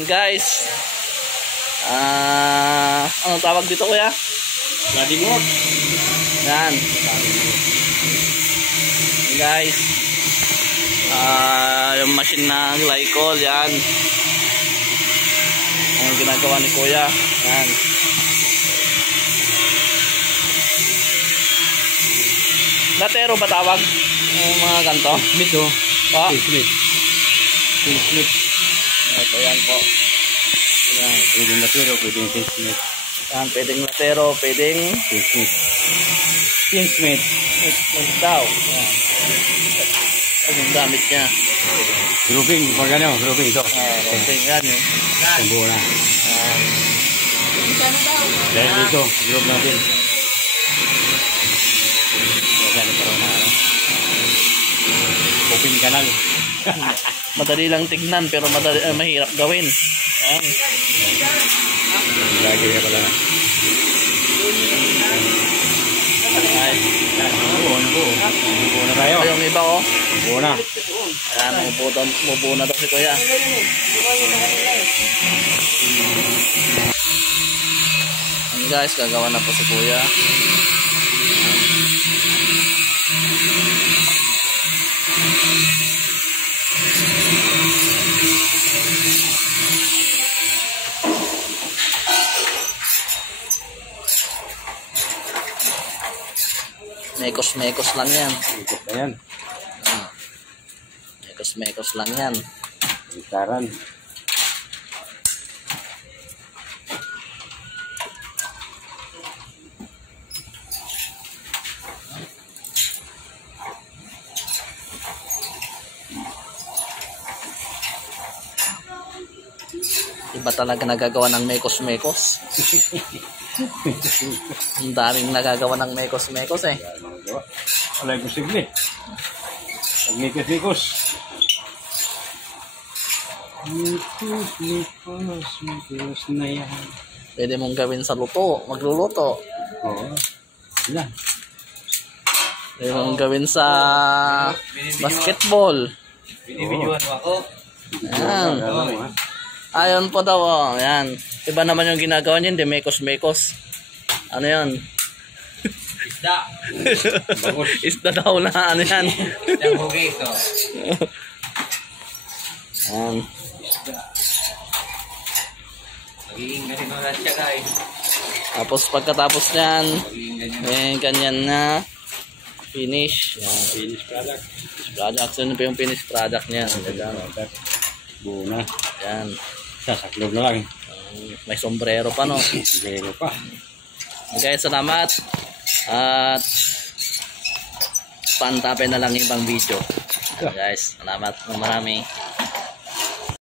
Yan guys. Anong tawag dito kuya? Sliding mode. Yan. Guys. Yung machine na glycol, yan. Ang ginagawa ni kuya. Yan. Latero ba tawag? Yung mga ganto? Smith oh. Oh. Smith. Ito yan po. Yan. Pwedeng latero, pwedeng Smith. Yan, pwedeng latero, pwedeng Smith. Smith daw. Yan. Ano yung gamit niya? Grouping, pag ano, grouping ito. Grouping yan yun. Sambo na. Dahil dito, group natin. Open kanal. Madali lang tignan pero mahirap gawin. Yan. Lagi na pala na. Ay. Upo na tayo. Yung iba ko. Upo na. Ayan, umupo na daw si kuya. Ayan guys, gagawa na po si kuya. Mekos lang yan. Ayan. Mekos lang yan. Gitaran. Iba talaga nagagawa ng mekos. Ang daming nagagawa ng mekos eh. Wala yung posible. Pag-mikos. Mikos na yan. Pwede mong gawin sa magluluto. Oo. Yan. Pwede mong gawin sa basketball. Binibidyohan mo ako. Ayan. Ayon po daw. Oh. Ayan. Iba naman yung ginagawa niya. Hindi mekos. Ano yan? Isda. Isda daw na. Ano yan? Isda hugis. Ayan. Magiging ganito na siya guys. Tapos pagkatapos niyan, ganyan na finish. Yan. Finish product. Yun pa yung finish product niya. Buo na. Yan. Sasaklob na lang. May sombrero pa no. Sombrero pa. Guys, salamat. At pantapin na lang ibang video. Guys, salamat ng marami.